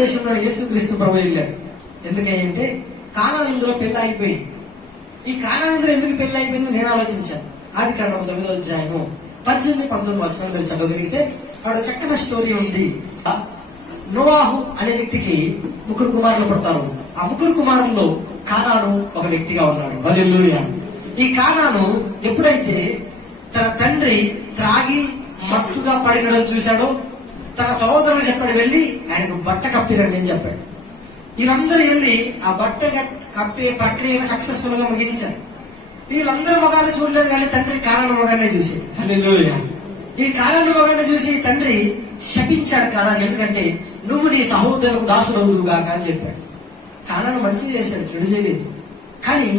దేశంలో యేసుక్రీస్తు ప్రభు వెళ్ళాడు. ఎందుకంటే కానా విందులో పెళ్లి అయిపోయింది. ఈ కానా విందులో ఎందుకు పెళ్లి అయిపోయిందో నేను ఆలోచించాను. ఆదికాండము 9వ అధ్యాయము 18-19 వచనాలు మీరు చదవగలిగితే అక్కడ చక్కని స్టోరీ ఉంది. నోవాహు అనే వ్యక్తికి 3 కుమారులు పుడతారు. ఆ 3 కుమారుల్లో కానాను ఒక వ్యక్తిగా ఉన్నాడు. హల్లెలూయా. ఈ కానాను ఎప్పుడైతే తన తండ్రి త్రాగి మత్తుగా పడినడం చూశాడో తన సహోదరులు చెప్పాడు, వెళ్ళి ఆయనకు బట్ట కప్పిరండి అని చెప్పాడు. వీళ్ళందరూ వెళ్ళి ఆ బట్ట కప్పే ప్రక్రియను సక్సెస్ఫుల్ గా ముగించారు. వీళ్ళందరూ మొగాన్ని చూడలేదు, కానీ తండ్రి కానాను మొగాన్ని చూసి, హల్లెలూయా, ఈ కానాను మొగాన్ని చూసి తండ్రి శపించాడు కానాన్ని. ఎందుకంటే నువ్వు నీ సహోదరులకు దాసులవుదువుగాక అని చెప్పాడు. కానాను మంచి చేశాడు, చెడు చేయలేదు. కానీ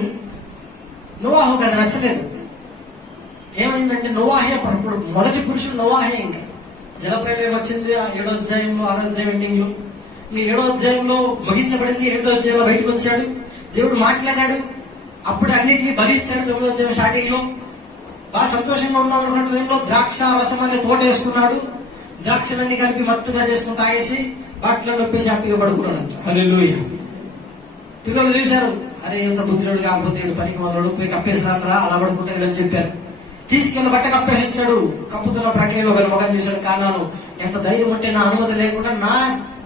నోవాహుకు అది నచ్చలేదు. ఏమైందంటే నోవాహే ఇప్పుడు మొదటి పురుషుడు నోవాహే. ఇంకా జలప్రలయం వచ్చింది 7వ అధ్యాయంలో, 6వ అధ్యాయం ఎండింగ్ లో. ఈ 7వ అధ్యాయంలో ముగించబడింది. 8వ అధ్యాయంలో బయటకు వచ్చాడు, దేవుడు మాట్లాడాడు, అప్పుడు అన్నింటినీ బలిచ్చాడు. 9వ అధ్యాయం స్టార్టింగ్ లో బాగా సంతోషంగా ఉందాం అనుకున్న టైంలో ద్రాక్ష రసం అనే తోట వేసుకున్నాడు. ద్రాక్షలన్నీ కలిపి మత్తుగా చేసుకుని తాగేసి బాటిలో నొప్పేసి హ్యాపీగా పడుకున్నాడు అంట. హల్లెలూయా. పిల్లలు చూశారు, అరే ఎంత బుద్ధిలోడు కాకపోతే పనికి మనోడు పోయి కప్పేసినారా, అలా పడుకుంటాడు అని చెప్పారు. తీసుకెళ్లి బట్ట కప్పేసాడు. కప్పుతున్న ప్రక్రియలో ఒక మొగం చూశాడు కానాను. ఎంత ధైర్యం ఉంటే నా అనుమతి లేకుండా నా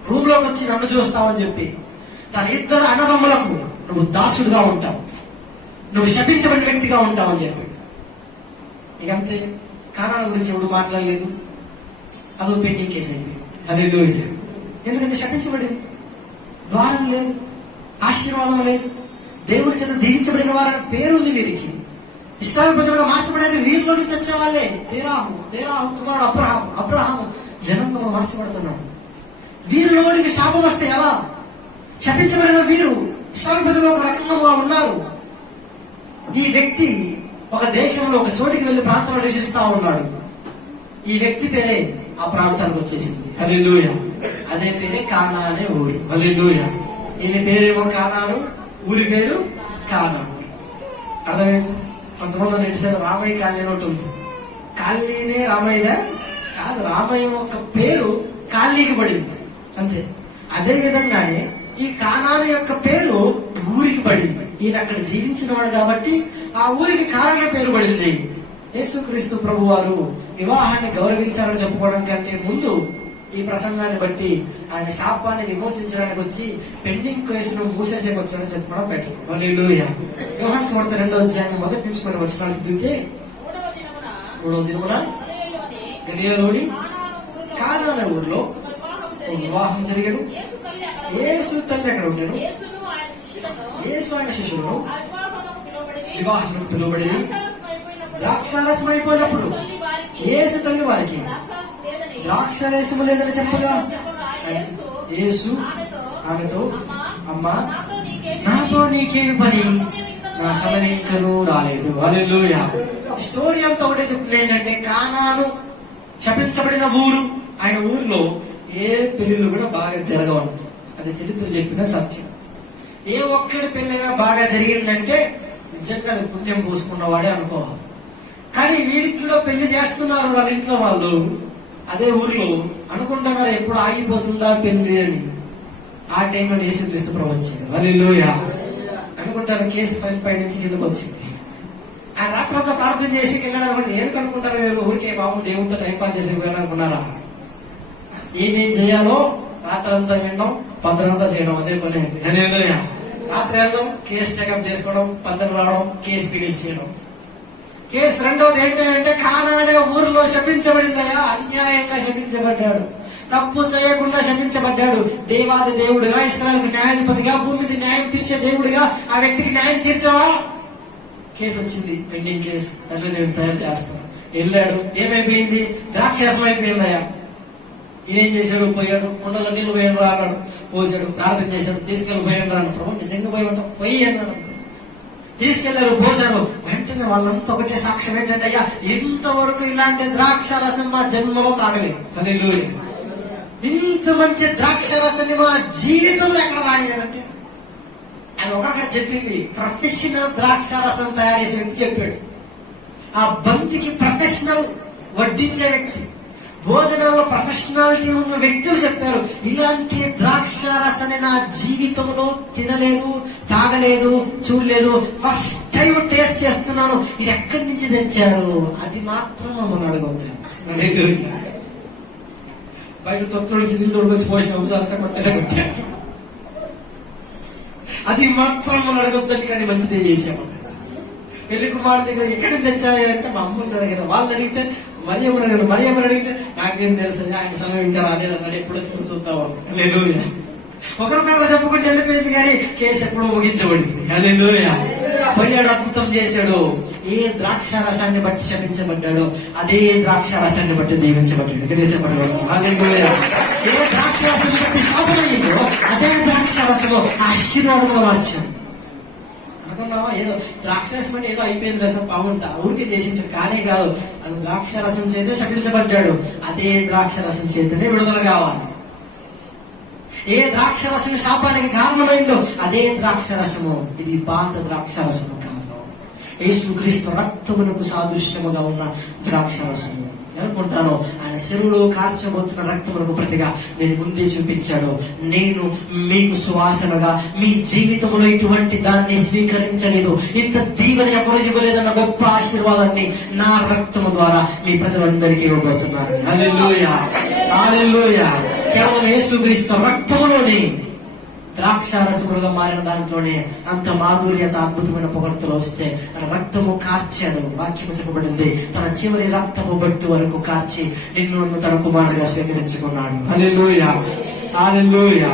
రూమ్ లోకి వచ్చి నన్ను చూస్తావని చెప్పి తన 2 అన్నదమ్ములకు నువ్వు దాసుడుగా ఉంటావు, నువ్వు శపించబడిన వ్యక్తిగా ఉంటావు అని చెప్పి. ఇకంతే, కానాను గురించి ఎవడు మాట్లాడలేదు. అదో పెండింగ్ కేసు అయిపోయింది. హల్లెలూయా. ఎందుకంటే శపించబడింది, ద్వారం లేదు, ఆశీర్వాదం లేదు, దేవుడి చేత దీవించబడిన వారని పేరు ఉంది వీరికి. ఇశ్రాయేలు ప్రజలుగా మార్చబడేది వీరిలో నుంచి వచ్చే వాళ్ళే. తేరాహు కుమారుడు అబ్రహాము జనంగా మార్చబడుతున్నాడు. వీరిలోనికి శాపం వస్తే ఎలా? శపించబడిన వీరు ఇశ్రాయేలు ప్రజలు ఒక రకంగా ఉన్నారు. ఈ వ్యక్తి ఒక దేశంలో ఒక చోటికి వెళ్లి ప్రాంతంలో నివసిస్తా ఉన్నాడు. ఈ వ్యక్తి పేరే ఆ ప్రాంతానికి వచ్చేసింది. హల్లెలూయా. అదే పేరే కానా అనే ఊరు. హల్లెలూయా. ఈయన పేరేమో కానాను, ఊరి పేరు కానా. అర్థమైంది? కొంతమంది తెలిసాడు రామయ్య కాలనీ అని ఒకటి ఉంది. కాలనీనే రామయ్యదా? కాదు, రామయ్య ఒక పేరు కాలనీకి పడింది అంతే. అదే విధంగానే ఈ కానాను యొక్క పేరు ఊరికి పడింది. ఈయన అక్కడ జీవించిన వాడు కాబట్టి ఆ ఊరికి కానాను పేరు పడింది. యేసుక్రీస్తు ప్రభు వారు వివాహాన్ని గౌరవించాలని చెప్పుకోవడం కంటే ముందు ఈ ప్రసంగాన్ని బట్టి ఆయన శాపాన్ని విమోచించడానికి వచ్చి పెండింగ్ కేసును మూసేసేకి వచ్చాడని చెప్పుకోవడం బెటర్. హల్లెలూయా. యోహాను సువార్త 2వ అధ్యాయం మొదటి నుంచి కొన్ని వచనాలు చదివితే 3వ దినమున గలిలయలోని కానా అనే ఊరిలో వివాహం జరిగాను. యేసు తల్లి అక్కడ ఉండేను. యేసు ఆయన శిష్యులను వివాహంలో పిలువబడి ద్రాక్షారసం అయిపోయినప్పుడు యేసు తల్లి వారికి ద్రాక్షారసము లేదని చెప్పగా యేసు ఆమెతో, అమ్మా నాతో నీకేమి పని, నా సమయం ఇంకనూ రాలేదు. హల్లెలూయా. స్టోరీ అంతా ఒకటే చెప్తుంది. ఏంటంటే కానాను శపించబడిన ఊరు. ఆయన ఊరిలో ఏ పెళ్లిళ్ళు కూడా బాగా జరగవు. అది చరిత్ర చెప్పిన సత్యం. ఏ ఒక్కడి పెళ్ళైనా బాగా జరిగిందంటే నిజంగా అది పుణ్యం పూసుకున్నవాడే అనుకోవాలి. కానీ వీడికి కూడా పెళ్లి చేస్తున్నారు వాళ్ళ ఇంట్లో వాళ్ళు. అదే ఊరిలో అనుకుంటున్నారు ఎప్పుడు ఆగిపోతుందా పెళ్లి అని. ఆ టైంలో యేసుక్రీస్తు ప్రభు వచ్చింది. హల్లెలూయా. అనుకుంటారు కేసు ఫైల్ పై నుంచి కిందకు వచ్చింది. ఆ రాత్రంతా ప్రార్థన చేసి వెళ్ళడం నేను కనుకుంటారు ఊరికే బాబు దేవుడితో టైంపాస్ చేసి అనుకున్నారా? ఏమేం చేయాలో రాత్రంతా వినడం, పద్దనంతా చేయడం, అదే పని అయింది. హల్లెలూయా. రాత్రి వెళ్ళడం, కేసు టేకప్ చేసుకోవడం, పద్దన రావడం, కేసు ఫినిష్ చేయడం. కేసు రెండవది ఏంటంటే కానా అనే ఊరిలో శపించబడిందయా, అన్యాయంగా శపించబడ్డాడు, తప్పు చేయకుండా శపించబడ్డాడు. దేవాది దేవుడుగా, ఇశ్రాయేలుకు న్యాయాధిపతిగా, భూమి మీద న్యాయం తీర్చే దేవుడిగా ఆ వ్యక్తికి న్యాయం తీర్చవా? కేసు వచ్చింది, పెండింగ్ కేసు. సర్లే నేను తయారు చేస్తాను. వెళ్ళాడు, ఏమైపోయింది? ద్రాక్షారసం అయిపోయిందయా. ఈయనేం చేశాడు? పోయాడు, కుండలో నీళ్లు పోయాడు రా అన్నాడు, పోసాడు, ప్రార్థన చేశాడు, తీసుకెళ్ళి పోయాడు రా అన్నాడు. ప్రభు నిజంగా పోయి ఉంటాం, పోయి అన్నాడు. తీసుకెళ్లారు, పోసారు. వెంటనే వాళ్ళంతా ఒకటే సాక్ష్యం ఏంటంటే, అయ్యా ఇంతవరకు ఇలాంటి ద్రాక్షారసం మా జన్మలో తాగలేదు. హల్లెలూయా. ఇంత మంచి ద్రాక్షారసాన్ని మా జీవితంలో ఎక్కడ తాగలేదంటే అది ఒకరిగా చెప్పింది. ప్రొఫెషనల్ ద్రాక్షారసం తయారు చేసే వ్యక్తి చెప్పాడు. ఆ బంతికి ప్రొఫెషనల్ వడ్డించే వ్యక్తి, భోజనంలో ప్రొఫెషనాలిటీ ఉన్న వ్యక్తులు చెప్పారు. ఇలాంటి ద్రాక్ష కానీ నా జీవితంలో తినలేదు, తాగలేదు, చూడలేదు. ఫస్ట్ టైం టేస్ట్ చేస్తున్నాను. ఇది ఎక్కడి నుంచి తెచ్చారు? అది మాత్రం మమ్మల్ని అడగొద్దు. బయట తొక్కులో నుంచి నీళ్ళు తోడుకొచ్చి పోసిన అవసరం కొట్టేదే కొట్టారు. అది మాత్రం మనం అడగొద్దని, కానీ మంచిదే చేసాము. పెళ్లి కుమారుడు దగ్గర ఎక్కడి తెచ్చాయంటే మా అమ్మని అడిగాను. వాళ్ళని అడిగితే మరియమ్మని అడిగాను. మరియమ్మని అడిగితే నాకేం తెలుసు, ఆయన సమయం ఇంకా రాలేదన్నాడు, ఎప్పుడు వచ్చి చూద్దాం. హల్లెలూయా. ఒకరికొకరు చెప్పుకుంటూ వెళ్ళిపోయింది, కానీ కేసు ఎప్పుడో ముగించబడింది. హల్లెలూయా. పోయాడు, అద్భుతం చేశాడు. ఏ ద్రాక్ష రసాన్ని బట్టి శపించబడ్డాడో అదే ద్రాక్ష రసాన్ని బట్టి దీవించబడ్డాడు. ఇక్కడ చెప్పబడ్డాడు. హల్లెలూయా. ఏ ద్రాక్ష రసాన్ని బట్టి శాపమైందో అదే ద్రాక్ష రసము ఆశీర్వాదంగా మార్చాడు. అనుకున్నావా ఏదో ద్రాక్ష రసం అంటే ఏదో అయిపోయింది రసం, పాముంతా ఊరికే చేసింటాడు. కానే కాదు, అది ద్రాక్ష రసం చేత శపించబడ్డాడు. అదే ద్రాక్ష రసం చేతనే విడుదల కావాలి. ఏ ద్రాక్ష రసం శాపానికి కారణమైందో అదే ద్రాక్ష రసము. ఇది పాత ద్రాక్ష రసము కాదు, యేసుక్రీస్తు రక్తమునకు సాదృశ్యముగా ఉన్న ద్రాక్ష రసము. అనుకుంటాను ఆయన శిలువలో కార్చబోతున్న రక్తమునకు ప్రతిగా నేను ముందే చూపించాడు. నేను మీకు సువాసనగా మీ జీవితంలో ఇటువంటి దాన్ని స్వీకరించలేదు, ఇంత దీవెన ఎప్పుడు ఇవ్వలేదన్న గొప్ప ఆశీర్వాదాన్ని నా రక్తము ద్వారా మీ ప్రజలందరికీ ఇవ్వబోతున్నారు. హల్లెలూయా. హల్లెలూయా. కేవలం యేసుక్రీస్తు రక్తములోని ద్రాక్షారసములుగా మారిన దాంట్లోనే అంత మాధుర్యత, అద్భుతమైన పొగడ్తలు వస్తే తన రక్తము కార్చాడు. వాక్యము చెప్పబడింది, తన చివరి రక్తము బట్టు వరకు కార్చి నిన్ను తన కుమారుడిగా స్వీకరించుకున్నాడు. హల్లెలూయా. హల్లెలూయా.